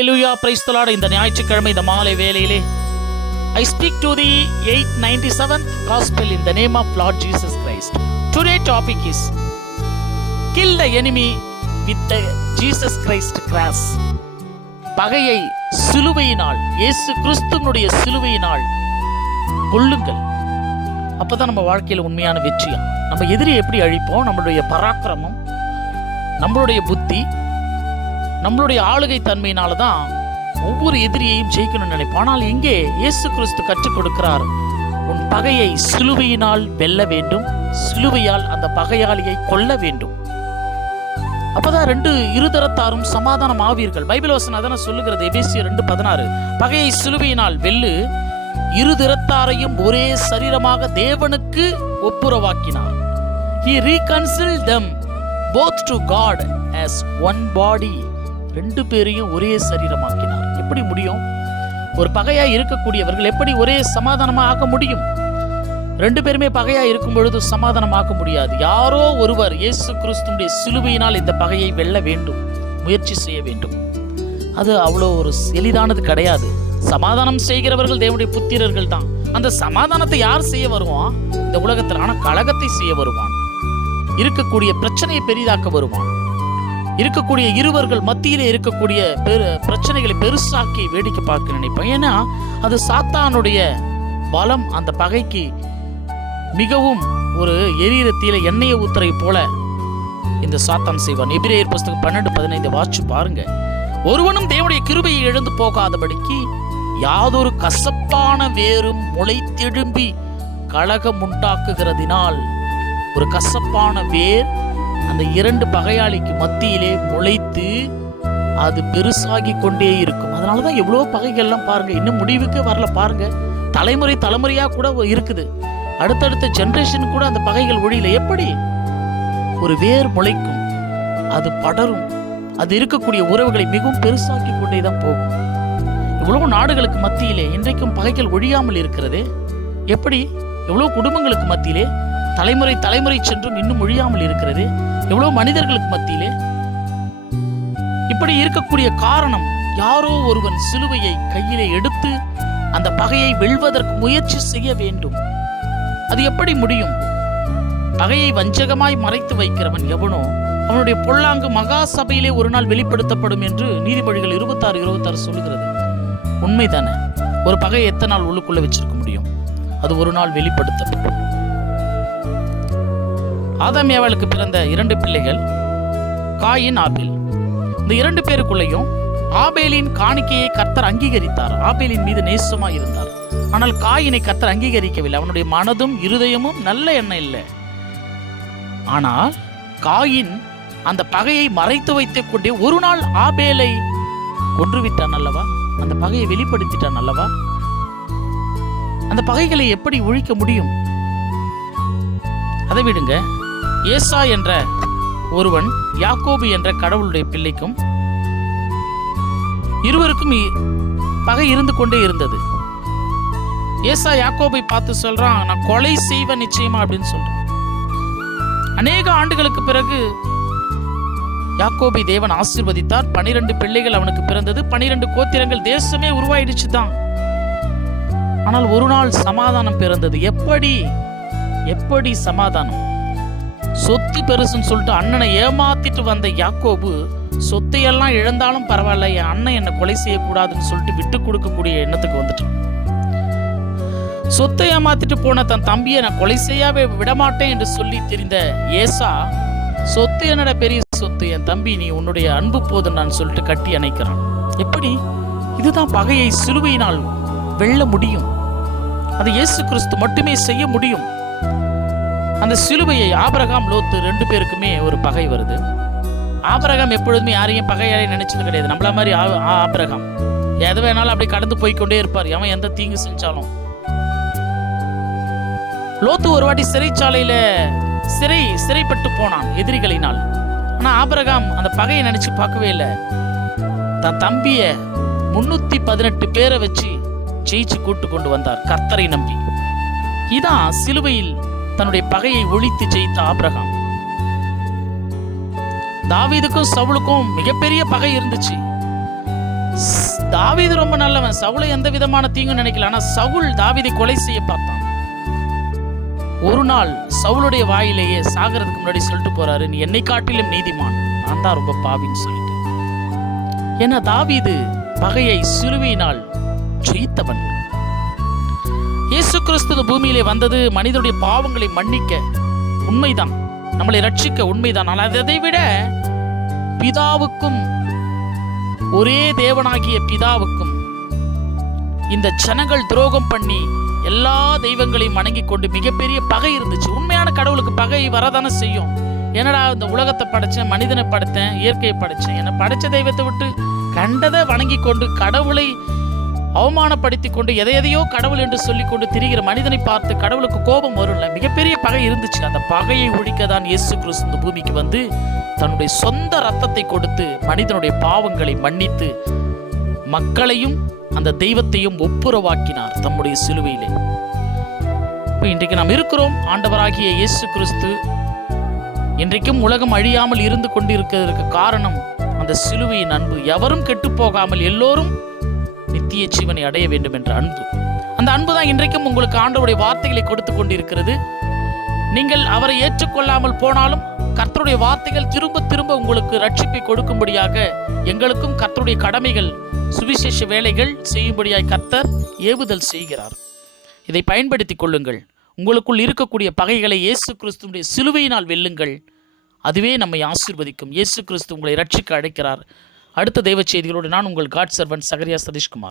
Hallelujah, praise the Lord. இந்த ஞாயிற்றுக்கிழமை இந்த மாலை வேளையிலே I speak to the 897th gospel in the name of Lord Jesus Christ. Today topic is kill the enemy with the Jesus Christ cross. பகையை சிலுவையினால், இயேசு கிறிஸ்துவினுடைய சிலுவையினால் கொல்லுங்கள். அப்பதான் நம்ம வாழ்க்கையில் உண்மையான வெற்றியா. நம்ம எதிரி எப்படி அழிப்போம்? நம்மளுடைய பராக்கிரமம், நம்மளுடைய புத்தி, நம்மளுடைய ஆளுகை தன்மையினால தான் ஒவ்வொரு எதிரியையும் ஜெயிக்கணும்னு நினைப்போம். ஆனால் இங்கே இயேசு கிறிஸ்து கற்றுக் கொடுக்கிறார், உன் பகையை சிலுவையினால் வெல்ல வேண்டும், சிலுவையால் அந்த பகையாளியை கொல்ல வேண்டும். அப்பதான் இருதரத்தாரும் சமாதானம் ஆவீர்கள். பைபிள் வசனம் அதான சொல்லுகிறது, எபேசியர் 2:16. பகையை சிலுவையினால் வெல்லு, இருதரத்தாரையும் ஒரே சரீரமாக தேவனுக்கு ஒப்புரவாக்கினார். He reconciled them both to God as one body. ரெண்டு பேரையும் ஒரே சரீரமாக்கினார். எப்படி முடியும்? ஒரு பகையா இருக்கக்கூடியவர்கள் எப்படி ஒரே சமாதானமா ஆக முடியும்? ரெண்டு பேருமே பகையா இருக்கும் பொழுது சமாதானமாக்க முடியாது. யாரோ ஒருவர் இயேசு கிறிஸ்துவினுடைய சிலுவையினால் இந்த பகையை வெல்ல வேண்டும், முயற்சி செய்ய வேண்டும். அது அவ்வளோ ஒரு எளிதானது கிடையாது. சமாதானம் செய்கிறவர்கள் தேவனுடைய புத்திரர்கள் தான். அந்த சமாதானத்தை யார் செய்ய வருவான்? இந்த உலகத்தில். ஆனால் கலகத்தை செய்ய வருவான், இருக்கக்கூடிய பிரச்சனையை பெரிதாக்க வருவான், இருக்கக்கூடிய இருவர்கள் மத்தியிலே இருக்கக்கூடிய பிரச்சனைகளை பெருசாக்கி வேடிக்கை பார்க்க நினைப்பான். ஏன்னா அது சாத்தானுடைய பலம். அந்த பகைக்கு மிகவும் ஒரு எரியிறத்தில எண்ணெயை ஊத்துறை போல இந்த சாத்தான் செய்வான். எபிரேயர் புஸ்தகம் 12:15 வாசிச்சு பாருங்க. ஒருவனும் தேவனுடைய கிருபையை இழந்து போகாதபடிக்கு யாதொரு கசப்பான வேரும் முளைத்தெழும்பி கலகம் உண்டாக்குகிறதினால். ஒரு கசப்பான வேர் அந்த இரண்டு பகையாளிக்கு மத்தியிலே முளைத்து அது பெருசாகி கொண்டே இருக்கும். அதனாலதான் எவ்வளோ பகைகள்லாம் பாருங்க, இன்னும் முடிவுக்கு வரல பாருங்க. தலைமுறையா கூட இருக்குது. அடுத்தடுத்த ஜெனரேஷன் கூட அந்த பகைகள் ஒழியல. எப்படி? ஒரு வேர் முளைக்கும், அது படரும், அது இருக்கக்கூடிய உறவுகளை மிகவும் பெருசாக்கி கொண்டே தான் போகும். இவ்வளவு நாடுகளுக்கு மத்தியிலே இன்றைக்கும் பகைகள் ஒழியாமல் இருக்கிறது. எப்படி? எவ்வளவு குடும்பங்களுக்கு மத்தியிலே தலைமுறை சென்றும் இன்னும் ஒழியாமல் இருக்கிறது. எவ்வளவு மனிதர்களுக்கு மத்தியிலே இப்படி இருக்கக்கூடிய காரணம், யாரோ ஒருவன் சிலுவையை கையிலே எடுத்து அந்த பகையை வெல்வதற்கு முயற்சி செய்ய வேண்டும். அது எப்படி முடியும்? பகையை வஞ்சகமாய் மறைத்து வைக்கிறவன் எவனோ அவனுடைய பொல்லாங்கு மகா சபையிலே ஒரு நாள் வெளிப்படுத்தப்படும் என்று நீதிமொழிகள் 26:26 சொல்லுகிறது. உண்மைதானே? ஒரு பகையை எத்தனை நாள் உள்ளுக்குள்ள வச்சிருக்க முடியும்? அது ஒரு நாள் வெளிப்படுத்தப்படும். ஆதாம் ஏவாளுக்கு பிறந்த 2 பிள்ளைகள், காயின், ஆபேல். இந்த 2 பேருக்குள்ளேயும் ஆபேலின் காணிக்கையை கர்த்தர் அங்கீகரித்தார். ஆபேலின் மீது நேசமாக இருந்தார். ஆனால் காயினை கர்த்தர் அங்கீகரிக்கவில்லை. அவனுடைய மனதும் இருதயமும் நல்ல எண்ணம் இல்லை. ஆனால் காயின் அந்த பகையை மறைத்து வைத்துக் கொண்டே ஒரு நாள் ஆபேலை கொன்றுவிட்டான் அல்லவா? அந்த பகையை வெளிப்படுத்திட்டான் அல்லவா? அந்த பகைகளை எப்படி ஒழிக்க முடியும்? அதை விடுங்க. ஏசா என்ற ஒருவன் யாக்கோபு என்ற கடவுளுடைய பிள்ளைக்கும் இருவருக்கும் பகை இருந்து கொண்டே இருந்தது. ஏசா யாக்கோபை பார்த்து சொல்றான், நான் கொலை செய்வேன் நிச்சயமா அப்படின்னு சொல்றான். அநேக ஆண்டுகளுக்கு பிறகு யாக்கோபை தேவன் ஆசீர்வதித்தார். 12 பிள்ளைகள் அவனுக்கு பிறந்தது. 12 கோத்திரங்கள், தேசமே உருவாயிடுச்சு தான். ஆனால் ஒரு நாள் சமாதானம் பிறந்தது. எப்படி சமாதானம்? சொத்து பெருசுன்னு சொல்லிட்டு அண்ணனை ஏமாத்திட்டு வந்த யாக்கோபு சொத்தையெல்லாம் இழந்தாலும் பரவாயில்ல, என் அண்ணன் என்னை கொலை செய்யக்கூடாதுன்னு சொல்லிட்டு விட்டு கொடுக்கக்கூடிய எண்ணத்துக்கு வந்துட்டான். சொத்தை ஏமாத்திட்டு போன தன் தம்பியை நான் கொலை செய்யாவே விடமாட்டேன் என்று சொல்லி தெரிந்த ஏசா, சொத்து என்னோட பெரிய சொத்து, என் தம்பி நீ உன்னுடைய அன்பு போதும் நான் சொல்லிட்டு கட்டி அணைக்கிறான். எப்படி? இதுதான் பகையை சிலுவையினால் வெல்ல முடியும். அது இயேசு கிறிஸ்து மட்டுமே செய்ய முடியும். அந்த சிலுவையை ஆபிரகாம், லோத்து 2 பேருக்குமே ஒரு பகை வருது. ஆபிரகாம் எப்பொழுதுமே யாரையும் பகையாளி நினைச்சது கிடையாது. நம்மள மாதிரி ஆபிரகாம் எது வேணாலும் அப்படி கடந்து போய்கொண்டே இருப்பார், அவன் எந்த தீங்கு செஞ்சாலும். லோத்து ஒரு வாட்டி சிறைச்சாலையில சிறைப்பட்டு போனான் எதிரிகளினால். ஆனா ஆபிரகாம் அந்த பகையை நினைச்சு பார்க்கவே இல்லை. தன் தம்பிய 318 பேரை வச்சு ஜெயிச்சு கூட்டு கொண்டு வந்தார், கர்த்தரை நம்பி. இதான் சிலுவையில் தன்னுடைய பகையை ஒழித்து ஜெயித்த ஆபிரகாம். தாவீதுக்கும் சவுலுக்கும் மிகப்பெரிய பகை இருந்துச்சு. தாவீது ரொம்ப நல்லவன், சவுலை எந்த விதமான தீங்கும் நினைக்கல. ஆனா சவுல் தாவீதை கொலை செய்ய பார்த்தான். ஒரு நாள் சவுளுடைய வாயிலேயே சாகிறதுக்கு முன்னாடி சொல்லிட்டு போறாரு, நீ என்னை காட்டிலும் நீதிமான், நான் தான் ரொம்ப பாவின்னு சொல்லிட்டு. ஏன்னா தாவீது பகையை சிலுவையினால் ஜெயித்தவன். இயேசு கிறிஸ்து பூமியிலே வந்தது மனிதனுடைய பாவங்களை மன்னிக்க, உண்மைதான், நம்மளை ரட்சிக்க, உண்மைதான். ஆனால் அதை விட பிதாவுக்கும், ஒரே தேவனாகிய பிதாவுக்கும் இந்த ஜனங்கள் துரோகம் பண்ணி எல்லா தெய்வங்களையும் வணங்கி கொண்டு மிகப்பெரிய பகை இருந்துச்சு. உண்மையான கடவுளுக்கு பகை வரதானே செய்யும். என்னடா இந்த உலகத்தை படைச்சேன், மனிதனை படைத்தேன், இயற்கையை படைச்சேன், என்னை படைச்ச தெய்வத்தை விட்டு கண்டதை வணங்கி கொண்டு கடவுளை அவமானப்படுத்தி கொண்டு எதையோ கடவுள் என்று சொல்லி கொண்டு திரிகிற மனிதனை பார்த்து கடவுளுக்கு கோபம் வரும்ல. மிகப்பெரிய பகை இருந்துச்சு. அந்த பகையை ஒழிக்க தான் இயேசு கிறிஸ்து இந்த பூமிக்கு வந்து தன்னுடைய சொந்த ரத்தத்தை கொடுத்து மனிதனுடைய பாவங்களை மன்னித்து மக்களையும் அந்த தெய்வத்தையும் ஒப்புரவாக்கினார் தம்முடைய சிலுவையிலே. இன்றைக்கு நாம் இருக்கிறோம். ஆண்டவராகிய இயேசு கிறிஸ்து இன்றைக்கும் உலகம் அழியாமல் இருந்து கொண்டிருக்கிறதுக்கு காரணம் அந்த சிலுவையின் அன்பு. எவரும் கெட்டு போகாமல் எல்லோரும் நித்திய ஜீவனை அடைய வேண்டும் என்ற அன்பு. அந்த அன்பு தான் இன்றைக்கும் உங்களுக்கு ஆண்டவருடைய வார்த்தைகளை கொடுத்து கொண்டிருக்கிறது. நீங்கள் அவரை ஏற்றுக்கொள்ளாமல் போனாலும் கர்த்தருடைய வார்த்தைகள் திரும்ப திரும்ப உங்களுக்கு ரட்சிப்பை கொடுக்கும்படியாக எங்களுக்கும் கர்த்தருடைய கடமைகள், சுவிசேஷ வேலைகள் செய்யும்படியாய் கர்த்தர் ஏவுதல் செய்கிறார். இதை பயன்படுத்திக் கொள்ளுங்கள். உங்களுக்குள் இருக்கக்கூடிய பகைகளை இயேசு கிறிஸ்துவினுடைய சிலுவையினால் வெல்லுங்கள். அதுவே நம்மை ஆசீர்வதிக்கும். இயேசு கிறிஸ்து உங்களை ரட்சிக்க அழைக்கிறார். அடுத்த தெய்வ செய்திகளோடு நான் உங்கள் காட் சர்வன்ட் சகரியா சதீஷ்குமார்.